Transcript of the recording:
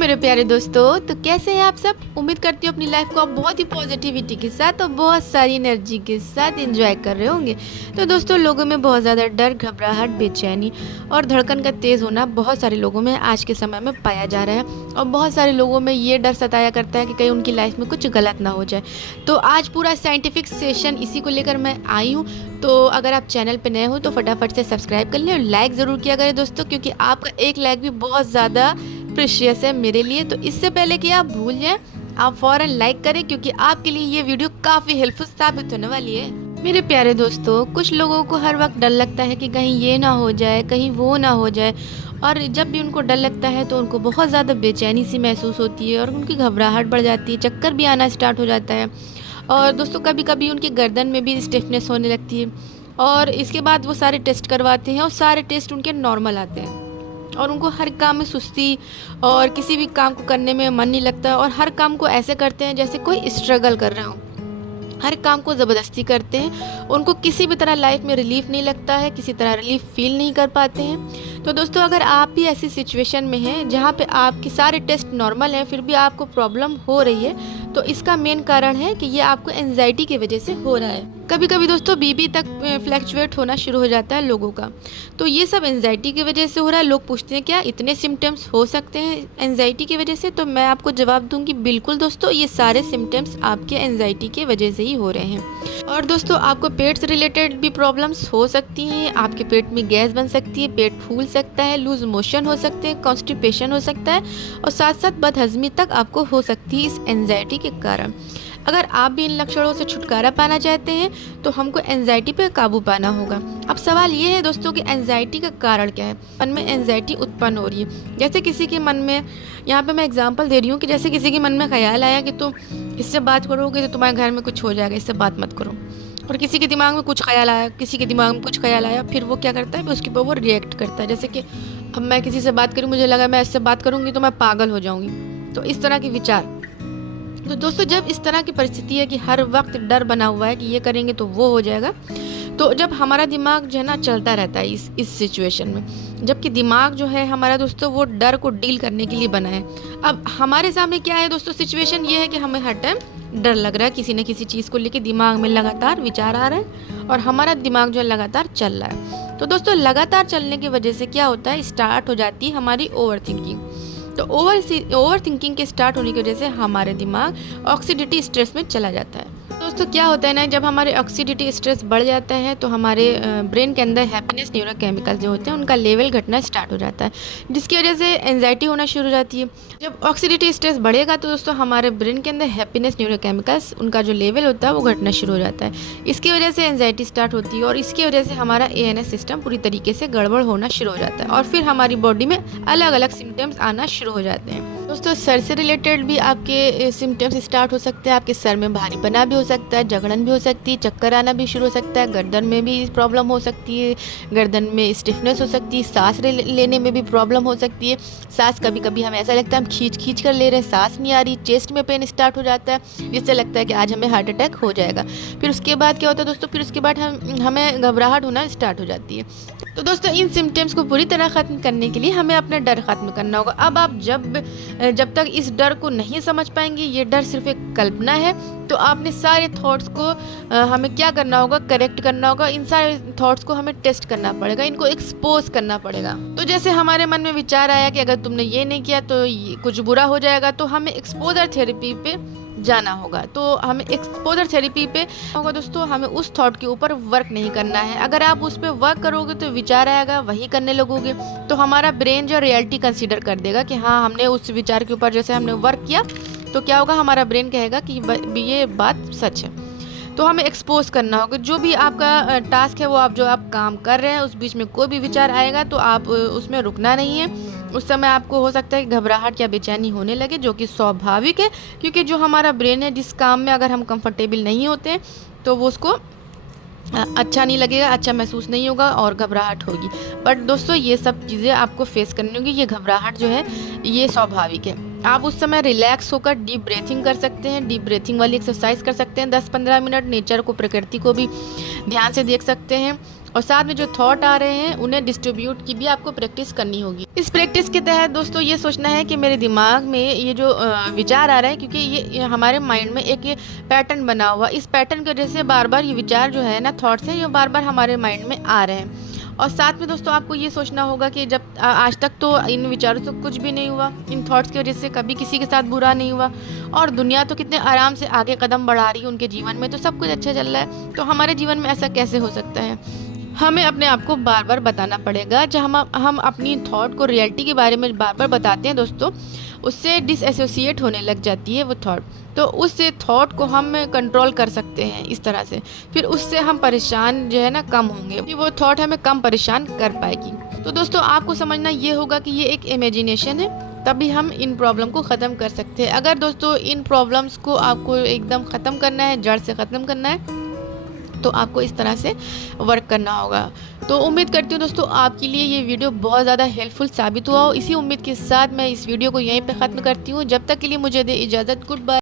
मेरे प्यारे दोस्तों, तो कैसे हैं आप सब। उम्मीद करती हूँ अपनी लाइफ को आप बहुत ही पॉजिटिविटी के साथ और बहुत सारी एनर्जी के साथ एंजॉय कर रहे होंगे। तो दोस्तों, लोगों में बहुत ज़्यादा डर, घबराहट, बेचैनी और धड़कन का तेज़ होना बहुत सारे लोगों में आज के समय में पाया जा रहा है। और बहुत सारे लोगों में ये डर सताया करता है कि कहीं उनकी लाइफ में कुछ गलत ना हो जाए। तो आज पूरा साइंटिफिक सेशन इसी को लेकर मैं आई हूँ। तो अगर आप चैनल पर नए हो तो फटाफट से सब्सक्राइब कर लें और लाइक ज़रूर किया करें दोस्तों, क्योंकि आपका एक लाइक भी बहुत ज़्यादा प्रेशियस है मेरे लिए। तो इससे पहले कि आप भूल जाएं, आप फौरन लाइक करें, क्योंकि आपके लिए ये वीडियो काफ़ी हेल्पफुल साबित होने वाली है। मेरे प्यारे दोस्तों, कुछ लोगों को हर वक्त डर लगता है कि कहीं ये ना हो जाए, कहीं वो ना हो जाए। और जब भी उनको डर लगता है तो उनको बहुत ज़्यादा बेचैनी सी महसूस होती है और उनकी घबराहट बढ़ जाती है, चक्कर भी आना स्टार्ट हो जाता है। और दोस्तों, कभी कभी उनकी गर्दन में भी स्टिफनेस होने लगती है। और इसके बाद वो सारे टेस्ट करवाते हैं और सारे टेस्ट उनके नॉर्मल आते हैं। और उनको हर काम में सुस्ती और किसी भी काम को करने में मन नहीं लगता। और हर काम को ऐसे करते हैं जैसे कोई स्ट्रगल कर रहा हो, हर काम को ज़बरदस्ती करते हैं। उनको किसी भी तरह लाइफ में रिलीफ नहीं लगता है, किसी तरह रिलीफ फील नहीं कर पाते हैं। तो दोस्तों, अगर आप भी ऐसी सिचुएशन में हैं जहाँ पे आपके सारे टेस्ट नॉर्मल हैं फिर भी आपको प्रॉब्लम हो रही है, तो इसका मेन कारण है कि ये आपको एंजाइटी की वजह से हो रहा है। कभी कभी दोस्तों बीपी तक फ्लैक्चुएट होना शुरू हो जाता है लोगों का। तो ये सब एंजाइटी की वजह से हो रहा है। लोग पूछते हैं क्या इतने सिम्टम्स हो सकते हैं एंजाइटी की वजह से। तो मैं आपको जवाब दूंगी, बिल्कुल दोस्तों, ये सारे सिम्टम्स आपके एंजाइटी की वजह से ही हो रहे हैं। और दोस्तों, आपको पेट से रिलेटेड भी प्रॉब्लम्स हो सकती हैं। आपके पेट में गैस बन सकती है, पेट फूल सकता है, लूज मोशन हो सकते हैं, कॉन्स्टिपेशन हो सकता है और साथ साथ बदहजमी तक आपको हो सकती है इस एंजाइटी के कारण। अगर आप भी इन लक्षणों से छुटकारा पाना चाहते हैं तो हमको एंजाइटी पे काबू पाना होगा। अब सवाल ये है दोस्तों कि एंजाइटी का कारण क्या है। मन में एंजाइटी उत्पन्न हो रही है, जैसे किसी के मन में, यहाँ पे मैं एग्जांपल दे रही हूँ कि जैसे किसी के मन में ख्याल आया कि तुम इससे बात करोगे तो तुम्हारे घर में कुछ हो जाएगा, इससे बात मत करो। और किसी के दिमाग में कुछ ख्याल आया, किसी के दिमाग में कुछ ख्याल आया, फिर वो क्या करता है, उसके ऊपर वो रिएक्ट करता है। जैसे कि अब मैं किसी से बात करूँ, मुझे लगा मैं इससे बात करूँगी तो मैं पागल हो जाऊँगी। तो इस तरह के विचार। तो दोस्तों, जब इस तरह की परिस्थिति है कि हर वक्त डर बना हुआ है कि ये करेंगे तो वो हो जाएगा, तो जब हमारा दिमाग जो है ना चलता रहता है इस सिचुएशन में, जबकि दिमाग जो है हमारा दोस्तों वो डर को डील करने के लिए बना है। अब हमारे सामने क्या है दोस्तों, सिचुएशन ये है कि हमें हर टाइम डर लग रहा है, किसी न किसी चीज़ को लेके दिमाग में लगातार विचार आ रहा है और हमारा दिमाग जो है लगातार चल रहा है। तो दोस्तों, लगातार चलने की वजह से क्या होता है, स्टार्ट हो जाती है हमारी ओवर थिंकिंग। तो ओवर थिंकिंग के स्टार्ट होने की वजह से हमारे दिमाग ऑक्सीडेटिव स्ट्रेस में चला जाता है। दोस्तों, क्या होता है ना, जब हमारे ऑक्सीडेटिव स्ट्रेस बढ़ जाता है तो हमारे ब्रेन के अंदर हैप्पीनेस न्यूरोकेमिकल जो होते हैं उनका लेवल घटना स्टार्ट हो जाता है, जिसकी वजह से एंजाइटी होना शुरू हो जाती है। जब ऑक्सीडेटिव स्ट्रेस बढ़ेगा तो दोस्तों हमारे ब्रेन के अंदर हैप्पीनेस न्यूरोकेमिकल्स उनका जो लेवल होता है वो घटना शुरू हो जाता है। इसकी वजह से एंजाइटी स्टार्ट होती है और इसकी वजह से हमारा ANS सिस्टम पूरी तरीके से गड़बड़ होना शुरू हो जाता है और फिर हमारी बॉडी में अलग अलग सिम्टम्स आना शुरू हो जाते हैं। दोस्तों, सर से रिलेटेड भी आपके सिम्टम्स स्टार्ट हो सकते हैं। आपके सर में भारीपना भी हो सकता है, जकड़न भी हो सकती है, चक्कर आना भी शुरू हो सकता है, गर्दन में भी प्रॉब्लम हो सकती है, गर्दन में स्टिफनेस हो सकती है, सांस लेने में भी प्रॉब्लम हो सकती है। सांस कभी कभी हमें ऐसा लगता है हम खींच खींच कर ले रहे हैं, सांस नहीं आ रही, चेस्ट में पेन स्टार्ट हो जाता है, जिससे लगता है कि आज हमें हार्ट अटैक हो जाएगा। फिर उसके बाद क्या होता है दोस्तों, फिर उसके बाद हमें घबराहट होना स्टार्ट हो जाती है। तो दोस्तों, इन सिम्टम्स को पूरी तरह ख़त्म करने के लिए हमें अपना डर ख़त्म करना होगा। अब आप जब तक इस डर को नहीं समझ पाएंगे, ये डर सिर्फ एक कल्पना है, तो आपने सारे थॉट्स को हमें क्या करना होगा, करेक्ट करना होगा। इन सारे थॉट्स को हमें टेस्ट करना पड़ेगा, इनको एक्सपोज करना पड़ेगा। तो जैसे हमारे मन में विचार आया कि अगर तुमने ये नहीं किया तो कुछ बुरा हो जाएगा, तो हमें एक्सपोजर थेरेपी पे जाना होगा। तो हमें एक्सपोजर थेरेपी पे होगा दोस्तों, हमें उस थॉट के ऊपर वर्क नहीं करना है। अगर आप उस पर वर्क करोगे तो विचार आएगा, वही करने लगोगे, तो हमारा ब्रेन जो रियलिटी कंसीडर कर देगा कि हाँ, हमने उस विचार के ऊपर जैसे हमने वर्क किया, तो क्या होगा, हमारा ब्रेन कहेगा कि ये बात सच है। तो हमें एक्सपोज करना होगा। जो भी आपका टास्क है, वो आप काम कर रहे हैं, उस बीच में कोई भी विचार आएगा तो आप उसमें रुकना नहीं है। उस समय आपको हो सकता है कि घबराहट या बेचैनी होने लगे, जो कि स्वाभाविक है, क्योंकि जो हमारा ब्रेन है, जिस काम में अगर हम कंफर्टेबल नहीं होते हैं तो वो उसको अच्छा नहीं लगेगा, अच्छा महसूस नहीं होगा और घबराहट होगी। बट दोस्तों, ये सब चीज़ें आपको फेस करनी होगी। ये घबराहट जो है ये स्वाभाविक है। आप उस समय रिलैक्स होकर डीप ब्रीथिंग कर सकते हैं, डीप ब्रीथिंग वाली एक्सरसाइज कर सकते हैं 10-15 मिनट। नेचर को, प्रकृति को भी ध्यान से देख सकते हैं और साथ में जो थॉट आ रहे हैं उन्हें डिस्ट्रीब्यूट की भी आपको प्रैक्टिस करनी होगी। इस प्रैक्टिस के तहत दोस्तों ये सोचना है कि मेरे दिमाग में ये जो विचार आ रहा है, क्योंकि ये हमारे माइंड में एक ये पैटर्न बना हुआ, इस पैटर्न की वजह से बार बार ये विचार जो है ना, थॉट्स हैं, ये बार बार हमारे माइंड में आ रहे हैं। और साथ में दोस्तों आपको ये सोचना होगा कि जब आज तक तो इन विचारों से कुछ भी नहीं हुआ, इन थॉट्स की वजह से कभी किसी के साथ बुरा नहीं हुआ, और दुनिया तो कितने आराम से आगे कदम बढ़ा रही है, उनके जीवन में तो सब कुछ अच्छा चल रहा है, तो हमारे जीवन में ऐसा कैसे हो सकता है। हमें अपने आप को बार बार बताना पड़ेगा। जब हम अपनी थॉट को रियलिटी के बारे में बार बार बताते हैं दोस्तों, उससे डिसएसोसिएट होने लग जाती है वो थॉट, तो उससे थॉट को हम कंट्रोल कर सकते हैं इस तरह से, फिर उससे हम परेशान जो है ना कम होंगे, कि वो थॉट हमें कम परेशान कर पाएगी। तो दोस्तों आपको समझना ये होगा कि ये एक इमेजिनेशन है, तभी हम इन प्रॉब्लम को ख़त्म कर सकते हैं। अगर दोस्तों इन प्रॉब्लम्स को आपको एकदम ख़त्म करना है, जड़ से ख़त्म करना है, तो आपको इस तरह से वर्क करना होगा। तो उम्मीद करती हूँ दोस्तों आपके लिए ये वीडियो बहुत ज़्यादा हेल्पफुल साबित हुआ हो। इसी उम्मीद के साथ मैं इस वीडियो को यहीं पे ख़त्म करती हूँ। जब तक के लिए मुझे दे इजाज़त, गुड बाय।